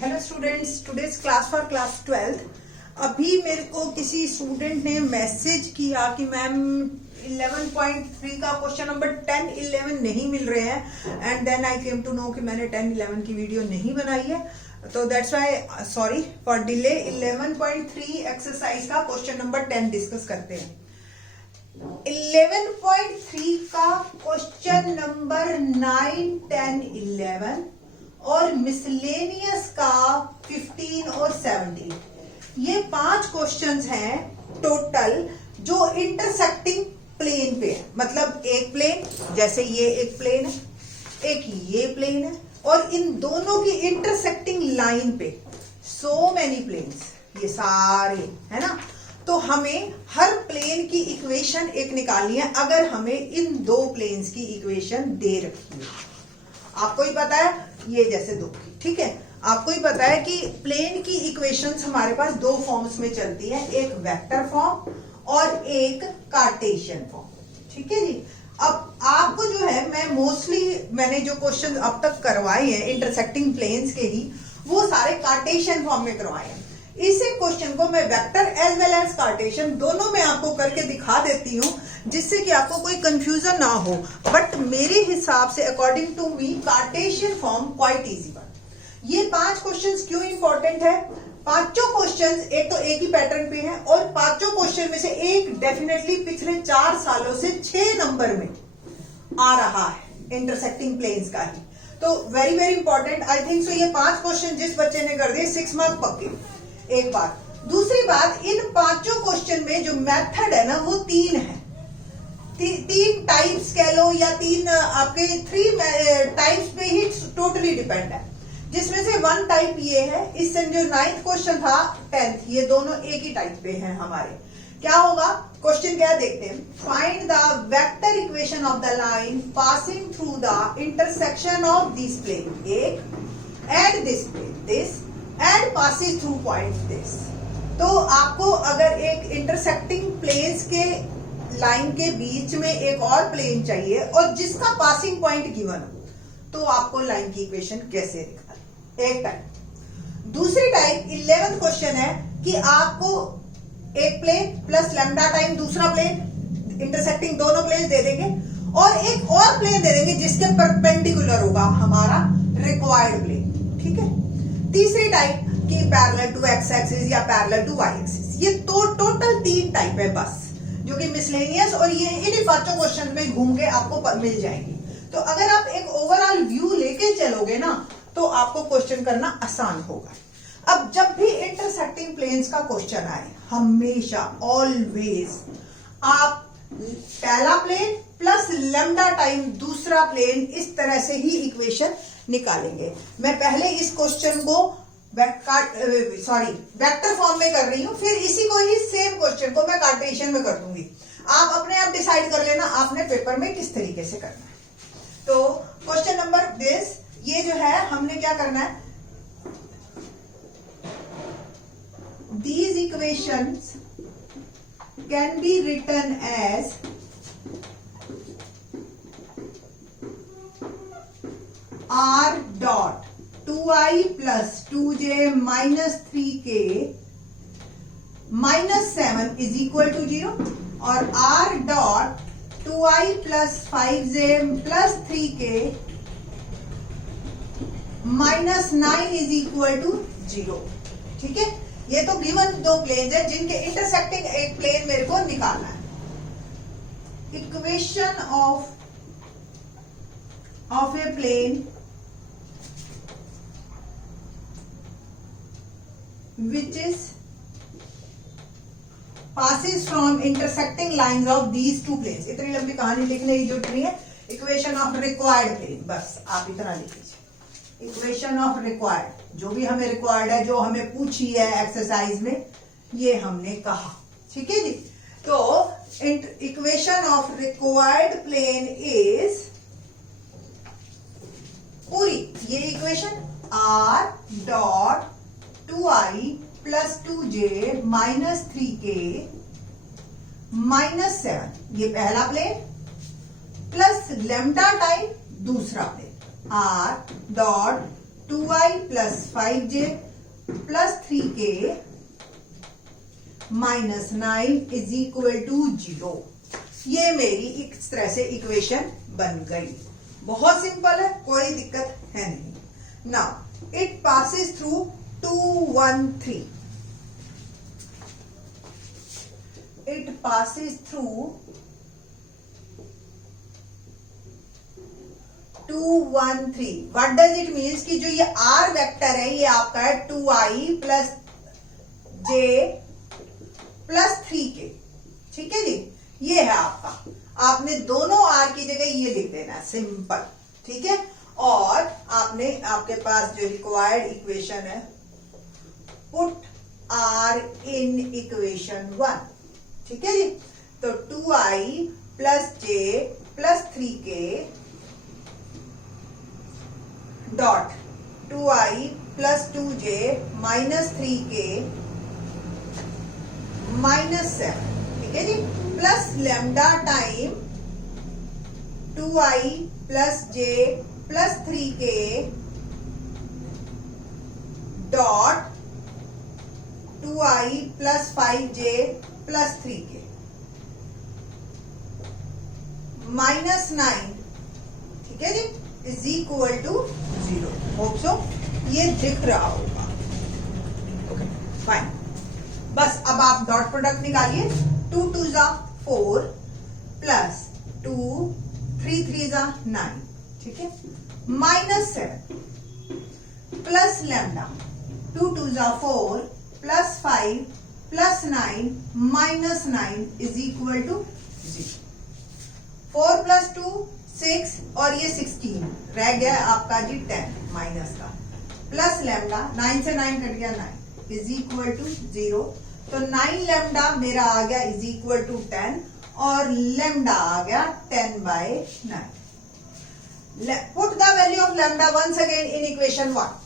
Hello students, today's class for class 12th। अभी मेरे को किसी स्टूडेंट ने मैसेज किया कि मैम 11.3 का क्वेश्चन नंबर 10, 11 नहीं मिल रहे हैं and then I came to know कि मैंने 10, 11 की वीडियो नहीं बनाई है, तो that's why sorry for delay. 11.3 exercise का क्वेश्चन नंबर 10 डिस्कस करते हैं। 11.3 का क्वेश्चन नंबर 9, 10, 11 और मिसलेनियस का 15 और 17, ये 5 क्वेश्चंस हैं टोटल जो इंटरसेक्टिंग प्लेन पे है। मतलब एक प्लेन, जैसे ये एक प्लेन है, एक ये प्लेन है, और इन दोनों की इंटरसेक्टिंग लाइन पे सो मेनी प्लेन्स, ये सारे है ना। तो हमें हर प्लेन की इक्वेशन एक निकालनी है अगर हमें इन दो प्लेन्स की इक्वेशन दे रखी है। आपको ही पता है, ये जैसे दो, ठीक है, आपको ही पता है कि प्लेन की इक्वेशंस हमारे पास दो फॉर्म्स में चलती है, एक वेक्टर फॉर्म और एक कार्टेशियन फॉर्म, ठीक है जी। अब आपको जो है, मैंने जो क्वेश्चन अब तक करवाए हैं इंटरसेक्टिंग प्लेन्स के ही, वो सारे कार्टेशियन फॉर्म में करवाए हैं। इसी क्वेश्चन को मैं vector as well as Cartesian दोनों में आपको करके दिखा देती हूँ, जिससे कि आपको कोई कंफ्यूजन ना हो। बट मेरे हिसाब से according to me Cartesian form quite easy one. ये 5 क्वेश्चंस क्यों इंपॉर्टेंट है? पांचों क्वेश्चंस एक तो एक ही पैटर्न पे हैं और पांचों क्वेश्चन में से एक डेफिनेटली पिछले 4 सालों से 6 नंबर में आ रहा है इंटरसेक्टिंग प्लेन्स का ही। तो very very important. I think so ये 5 क्वेश्चन जिस बच्चे ने कर दिए 6 मार्क पक्के। एक बात। दूसरी बात, इन पांचों क्वेश्चन में जो मेथड है ना वो 3 है। 3 टाइप्स कह लो या 3 आपके 3 टाइप्स पे ही टोटली डिपेंड है, जिसमें से 1 टाइप ये है। इससे जो 9th क्वेश्चन था 10th, ये दोनों एक ही टाइप पे हैं हमारे। क्या होगा क्वेश्चन, क्या देखते हैं। Find the vector equation of the line passing through the intersection of this plane and this plane this and passes through point this. तो आपको अगर एक इंटरसेक्टिंग प्लेन्स के लाइन के बीच में एक और प्लेन चाहिए और जिसका पासिंग पॉइंट गिवन हो, तो आपको लाइन की इक्वेशन कैसे निकालें? एक टाइप। दूसरी टाइप 11th क्वेश्चन है कि आपको एक प्लेन प्लस लैम्डा टाइम दूसरा प्लेन, इंटरसेक्टिंग दोनों प्लेन दे देंगे और एक और प्लेन दे देंगे जिसके परपेंडिकुलर होगा हमारा रिक्वायर्ड प्लेन, ठीक है। तीसरी टाइप की पैरेलल टू एक्स एक्सिस या पैरेलल टू वाई एक्सिस। ये तो टोटल 3 टाइप है बस, जो कि मिसलेनियस, और ये इन्हीं 5 क्वेश्चन में घूम के आपको मिल जाएंगी। तो अगर आप एक ओवरऑल व्यू लेके चलोगे ना, तो आपको क्वेश्चन करना आसान होगा। अब जब भी इंटरसेक्टिंग प्लेन्स का क्वेश्चन आए, हमेशा ऑलवेज आप पहला प्लेन प्लस लैम्डा टाइम दूसरा प्लेन, इस तरह से ही इक्वेशन निकालेंगे। मैं पहले इस क्वेश्चन को वेक्टर फॉर्म में कर रही हूं, फिर इसी को ही सेम क्वेश्चन को मैं कार्टेशियन में कर दूंगी। आप अपने आप डिसाइड कर लेना आपने पेपर में किस तरीके से करना है। तो क्वेश्चन नंबर दिस, ये जो है हमने क्या करना है, these equations can be written as r dot 2i plus 2j minus 3k minus 7 is equal to 0 और r dot 2i plus 5j plus 3k minus 9 is equal to 0, ठीक है। ये तो गिवन 2 प्लेन है जिनके इंटरसेक्टिंग एक plane मेरे को निकालना है। Equation of a plane which is passes from intersecting lines of these 2 planes। इतनी लंबी कहानी लिखने की जरूरत नहीं है। इक्वेशन ऑफ रिक्वायर्ड प्लेन, बस आप इतना लिख लीजिए। इक्वेशन ऑफ रिक्वायर्ड, जो भी हमें रिक्वायर्ड है, जो हमें पूछी है एक्सरसाइज में, ये हमने कहा, ठीक है जी। तो equation of required plane is पूरी ये equation r dot 2i plus 2j minus 3k minus 7, ये पहला प्लेन, प्लस लैम्डा टाइम दूसरा plane, r dot 2i plus 5j plus 3k minus 9 is equal to 0। ये मेरी इस तरह से इक्वेशन बन गई। बहुत सिंपल है, कोई दिक्कत है नहीं। Now it passes through 213। It passes through 213। What does it means कि जो ये आर वेक्टर है ये आपका है 2i plus j plus 3k। ठीक है जी, ये है आपका। आपने दोनों आर की जगह ये लिख देना, सिंपल। ठीक है, और आपने आपके पास जो रिक्वायर्ड इक्वेशन है, पुट आर इन इक्वेशन 1। ठीक है जी, तो 2i plus j plus 3k dot 2i plus 2j minus 3k minus 7। ठीक है जी, plus lambda time 2i plus j plus 3k dot 2i plus 5j plus 3k minus 9। ठीक है जी, is equal to 0। Hope so ये दिख रहा होगा। Okay fine. बस अब आप डॉट प्रोडक्ट निकालिए। 2 2 जा 4 प्लस 2 3 3 जा 9। ठीक है, माइनस 7 प्लस लैम्डा 2 2 जा 4 plus 5 plus 9 minus 9 is equal to 0। 4 प्लस 2 6 और ये 16 रह गया आपका जी 10 माइनस का, प्लस लैम्डा 9 से 9 कट गया 9 इज इक्वल टू 0। तो 9 लैम्डा मेरा आ गया इज इक्वल टू 10 और लैम्डा आ गया 10/9। Put the value of lambda once again in equation 1।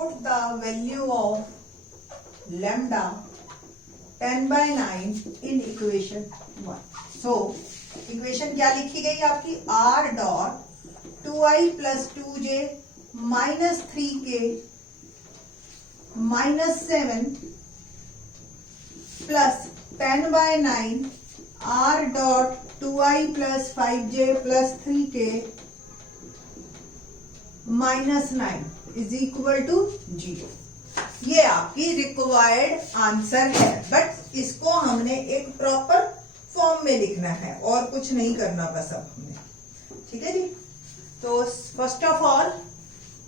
Put the value of lambda 10/9 in equation 1. So equation क्या लिखी गई आपकी? r dot 2i plus 2j minus 3k minus 7 plus 10/9 r dot 2i plus 5j plus 3k minus 9 is equal to 0। ये आपकी required answer है, but इसको हमने एक प्रॉपर फॉर्म में लिखना है और कुछ नहीं करना बस अब हमने। ठीक है जी, तो फर्स्ट ऑफ ऑल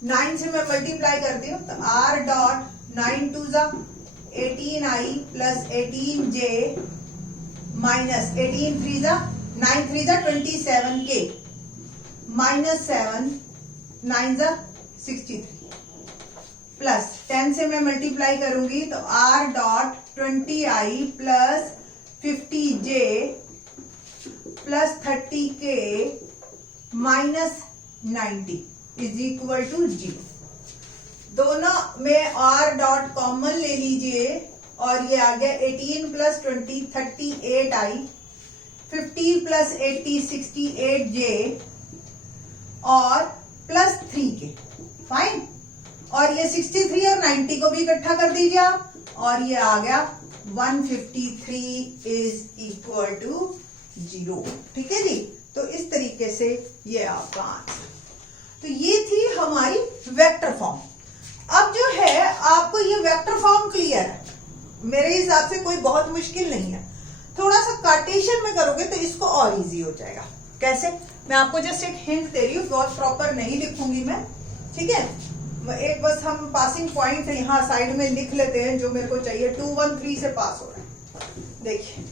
9 से मैं मल्टीप्लाई करती हूँ, तो r डॉट 9 2 जा 18i प्लस 18j माइनस 18 3 जा 9 3 जा 27k माइनस 7 9 जा 63 प्लस 10 से मैं मल्टीप्लाई करूंगी तो r dot 20i plus 50j plus 30k minus 90 is equal to 0। दोनों में r डॉट कॉमन ले लीजिए और ये आ गया 18 प्लस 20 38i 50 प्लस 80 68j और प्लस 3k। फाइन, और ये 63 और 90 को भी इकट्ठा कर दीजिए आप और ये आ गया 153 इज इक्वल टू 0। ठीक है जी, तो इस तरीके से ये आपका आंसर। तो ये थी हमारी वेक्टर फॉर्म। अब जो है आपको ये वेक्टर फॉर्म क्लियर है, मेरे हिसाब से कोई बहुत मुश्किल नहीं है। थोड़ा सा कार्टेशियन में करोगे तो इसको और इजी हो जाएगा। कैसे? मैं आपको जस्ट एक हिंट दे रही हूँ, बहुत प्रॉपर नहीं लिखूंगी मैं। ठीक है, एक बस हम पासिंग पॉइंट यहाँ साइड में लिख लेते हैं जो मेरे को चाहिए। 213 से पास हो रहा है। देखिए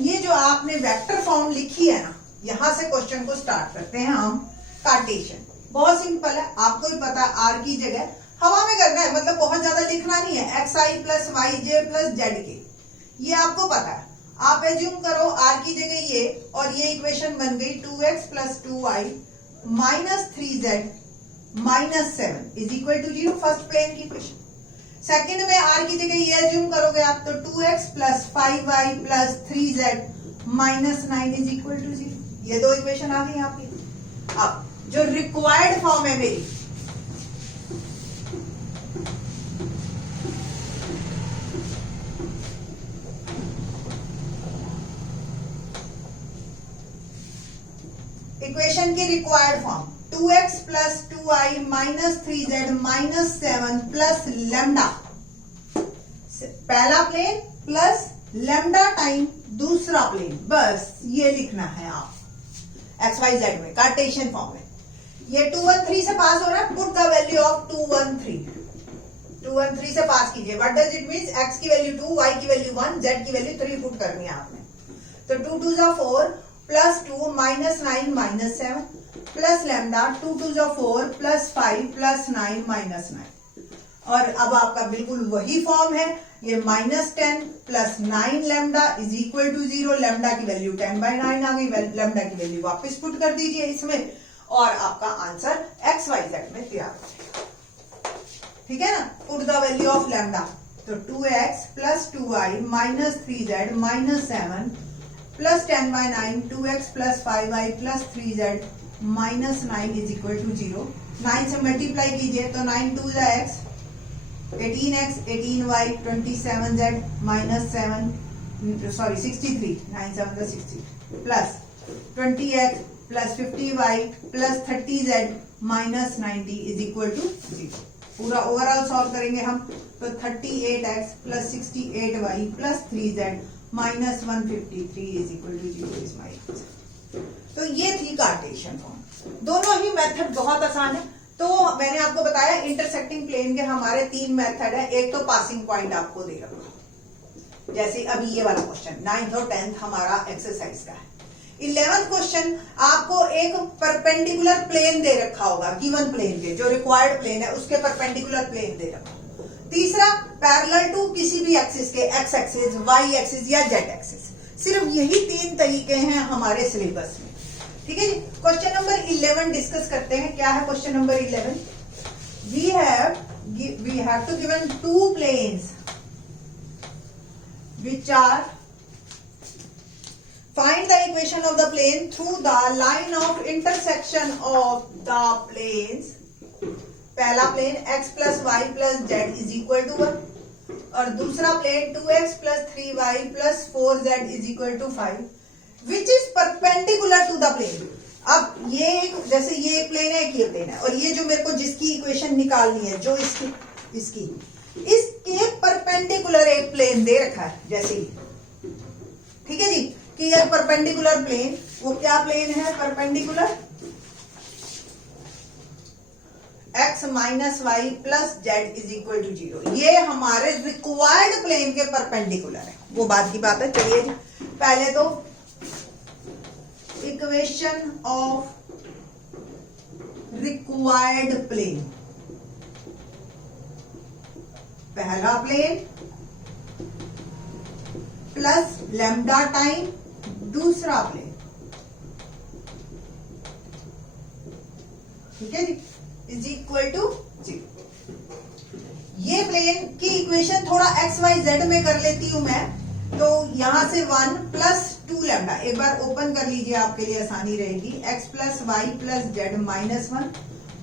ये जो आपने वेक्टर फॉर्म लिखी है ना, यहां से क्वेश्चन को स्टार्ट करते हैं हम। कार्टेशियन बहुत सिंपल है, आपको भी पता है आर की जगह हवा में करना है, मतलब बहुत ज्यादा लिखना नहीं है। एक्स आई प्लस वाई जे प्लस जेड के, ये आपको पता है। आप एज्यूम करो r की जगह ये, और ये इक्वेशन बन गई 2x plus 2y minus 3z minus 7 is equal to 0, first plane की इक्वेशन। सेकंड में r की जगह ये एज्यूम करोगे आप, तो 2x plus 5y plus 3z minus 9 is equal to 0। ये दो इक्वेशन आ गई आपकी। अब जो रिक्वायर्ड फॉर्म है मेरी, इक्वेशन की required form 2x plus 2y minus 3z minus 7 plus lambda, पहला प्लेन प्लस लेमडा टाइम दूसरा प्लेन, बस ये लिखना है आप XYZ में, कार्टेशियन फॉर्म में। ये 213 से पास हो रहा है, पुट द वैल्यू ऑफ 213 से पास कीजिए। What does it means, x की वैल्यू 2, y की वैल्यू 1, z की वैल्यू 3 पुट करनी है आपने। तो 2 2 जा 4 प्लस 2 माइनस 9 माइनस 7 प्लस लेमडा 2 2 जा 4 प्लस 5 प्लस 9 माइनस 9। और अब आपका बिल्कुल वही फॉर्म है, ये minus 10 plus 9 lambda is equal to 0। Lambda की वैल्यू 10/9 आ गई, लेमडा की वैल्यू वापस पुट कर दीजिए इसमें, और आपका आंसर XYZ में तैयार हो जाएगा। ठीक है ना, put the value of lambda, तो 2x plus 2y minus 3z minus 7 plus 10/9, 2x plus 5y plus 3z minus 9 is equal to 0। 9 से मल्टीप्लाई कीजिए तो 9 2 जा x, 18x 18y 27z minus 63, 9 7 जा 60 plus 20x plus 50y plus 30z minus 90 is equal to 0। पूरा overall solve करेंगे हम, तो 38x plus 68y plus 3z minus 153 is equal to 0 is my answer. तो ये थी कार्टेशियन फॉर्म। दोनों ही method बहुत आसान है। तो मैंने आपको बताया इंटरसेक्टिंग प्लेन के हमारे 3 मेथड है। एक तो पासिंग पॉइंट आपको दे रखा, जैसे अभी ये वाला क्वेश्चन 9th और 10th हमारा एक्सरसाइज का है। 11th क्वेश्चन आपको एक परपेंडिकुलर प्लेन दे रखा होगा, गिवन प्लेन के, जो रिक्वायर्ड प्लेन है उसके परपेंडिकुलर प्लेन दे रखा। तीसरा पैरेलल टू किसी भी एक्सिस के, एक्स एक्सिस, वाई एक्सिस या जेड एक्सिस। सिर्फ यही 3 तरीके हैं हमारे सिलेबस में। ठीक है जी। क्वेश्चन नंबर 11 डिस्कस करते हैं। क्या है question number 11? We have to given 2 planes which are, find the equation of the plane through the line of intersection of the planes। पहला plane x plus y plus z is equal to 1, और दूसरा plane 2x plus 3y plus 4z is equal to 5, which is perpendicular to the plane. अब ये जैसे ये plane है, ये plane है, और ये जो मेरे को जिसकी इक्वेशन निकालनी है, जो इसके परपेंडिकुलर एक प्लेन दे रखा है, जैसे ही, ठीक है जी, कि ये परपेंडिकुलर प्लेन, वो क्या प्लेन है perpendicular, x minus y plus z is equal to 0। ये हमारे रिक्वायर्ड प्लेन के परपेंडिकुलर है, वो बात की बात है। चलिए जी, पहले तो इक्वेशन ऑफ रिक्वायर्ड प्लेन, पहला प्लेन प्लस लैम्डा टाइम दूसरा प्लेन, ठीक है जी, इज इक्वल टू 0। ये प्लेन की इक्वेशन थोड़ा XYZ में कर लेती हूं मैं, तो यहां से 1 प्लस 2 लैम्डा, एक बार ओपन कर लीजिए आपके लिए आसानी रहेगी, x plus y plus z minus 1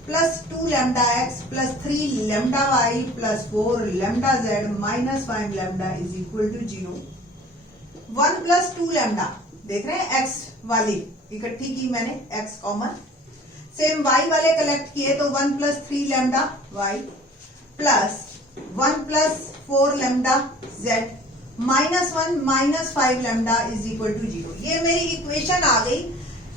plus 2 lambda x plus 3 lambda y plus 4 lambda z minus 5 lambda is equal to 0। 1 plus 2 lambda, देख रहे हैं x वाली इकट्ठी की मैंने, x कॉमन, सेम y वाले कलेक्ट किए, तो 1 plus 3 lambda y plus 1 plus 4 lambda z minus 1 minus 5 lambda is equal to 0। ये मेरी इक्वेशन आ गई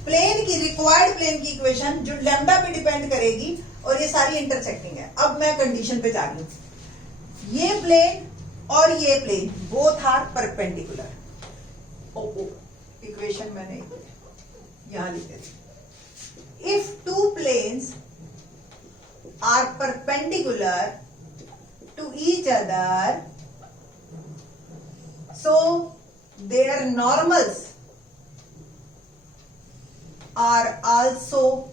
प्लेन की, रिक्वायर्ड प्लेन की इक्वेशन, जो लैम्डा पे डिपेंड करेगी, और ये सारी इंटरसेक्टिंग है। अब मैं कंडीशन पे जा रही हूं, ये प्लेन और ये plane both are perpendicular. Equation मैंने यहां लिख दी, if 2 planes are perpendicular to each other, so their normals are also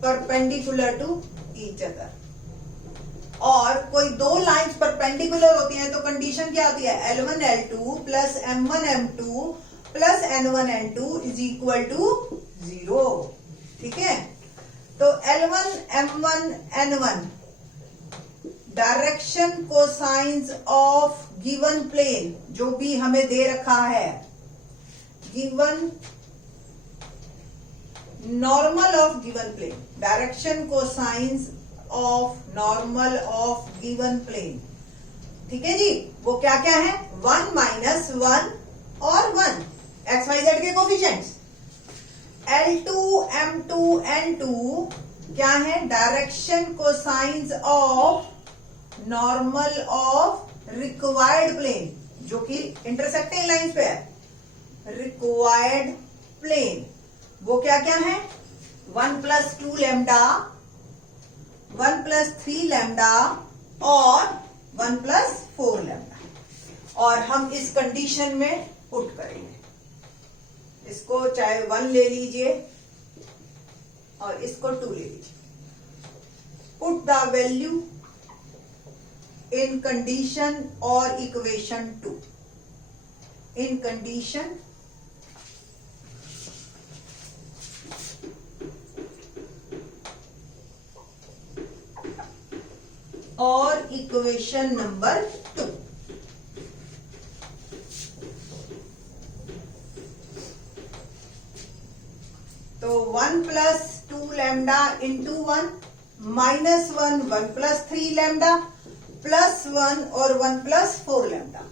perpendicular to each other. और कोई दो लाइंस परपेंडिकुलर होती हैं तो कंडीशन क्या होती है, L1 L2 plus M1 M2 plus N1 N2 is equal to 0. ठीक है, तो L1 M1 N1 direction cosines of given plane, जो भी हमें दे रखा है, given normal of given plane, direction cosines of normal of given plane. ठीक है जी, वो क्या क्या है, 1 माइनस 1 और 1 एक्स वाई जेड के कोफिशिएंट्स. L2 M2 N2 क्या है, direction cosines of normal of required plane, जो कि इंटरसेक्टिंग लाइंस पे है, रिक्वायर्ड प्लेन. वो क्या क्या है, 1 प्लस 2 लैम्डा, 1 प्लस 3 लैम्डा और 1 प्लस 4 लैम्डा. और हम इस कंडीशन में पुट करेंगे, इसको चाहे 1 ले लीजिए और इसको 2 ले लीजिए. Put the value in condition और इक्वेशन 2. इन कंडीशन और इक्वेशन नंबर 2. तो 1 plus 2 lambda into 1 minus 1 1 plus 3 lambda plus 1 और 1 plus 4 lambda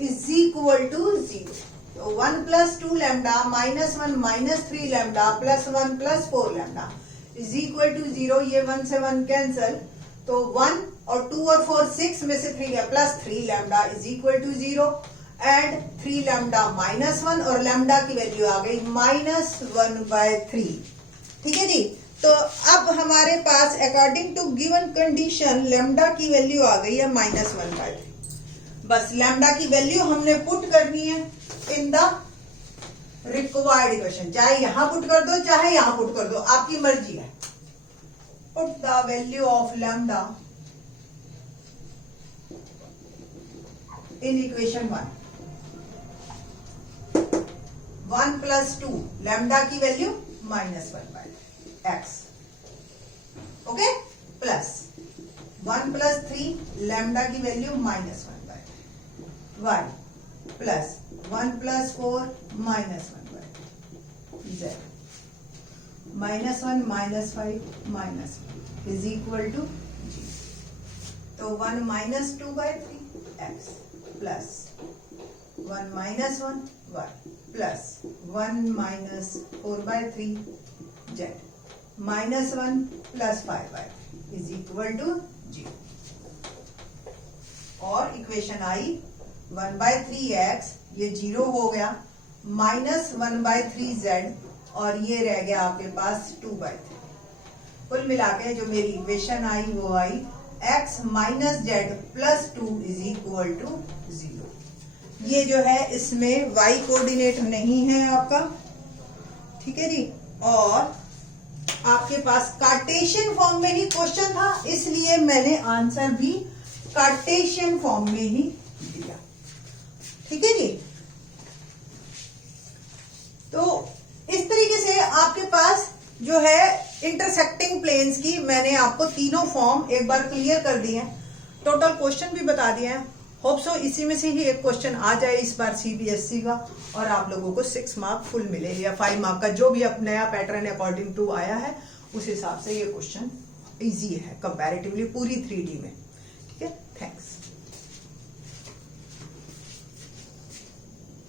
is equal to 0. तो 1 plus 2 lambda minus 1 minus 3 lambda plus 1 plus 4 lambda is equal to 0. ये 1 से 1 cancel, तो 1 और 2 और 4 6 में से 3 plus 3 lambda is equal to 0. And 3 lambda minus 1 और लैम्डा की वैल्यू आ गई माइनस 1/3. ठीक है जी, तो अब हमारे पास according to given condition lambda की वैल्यू आ गई है माइनस 1/3. बस लैम्डा की वैल्यू हमने पुट करनी है इन द रिक्वायर्ड इक्वेशन. चाहे यहां पुट कर दो चाहे यहां पुट कर दो, आपकी मर्जी है. Put the value of lambda in equation 1. 1 plus 2 lambda की value minus 1/x. Okay, plus 1 plus 3 lambda की value minus 1/y plus 1 plus 4 minus 1/z minus 1 minus 5 minus is equal to 0. तो 1 minus 2/3x plus 1 minus 1y plus 1 minus 4/3z minus 1 plus 5/3 is equal to 0. और equation आई 1/3x, ये 0 हो गया, minus 1/3z और ये रह गया आपके पास 2/3. कुल मिला के जो मेरी इक्वेशन आई वो आई x minus z plus 2 is equal to 0. ये जो है इसमें y कोऑर्डिनेट नहीं है आपका. ठीक है जी, और आपके पास कार्टेशियन फॉर्म में ही क्वेश्चन था, इसलिए मैंने आंसर भी कार्टेशियन फॉर्म में ही दिया. ठीक है जी, तो इस तरीके से आपके पास जो है इंटरसेक्टिंग प्लेन्स की मैंने आपको तीनों फॉर्म एक बार क्लियर कर दिए हैं. टोटल क्वेश्चन भी बता दिए हैं. होप सो इसी में से ही एक क्वेश्चन आ जाए इस बार सीबीएसई का, और आप लोगों को 6 मार्क फुल मिले या 5 मार्क का, जो भी अब नया पैटर्न अकॉर्डिंग टू आया है उस हिसाब से ये क्वेश्चन इजी है कंपैरेटिवली पूरी 3D में. ठीक है, थैंक्स.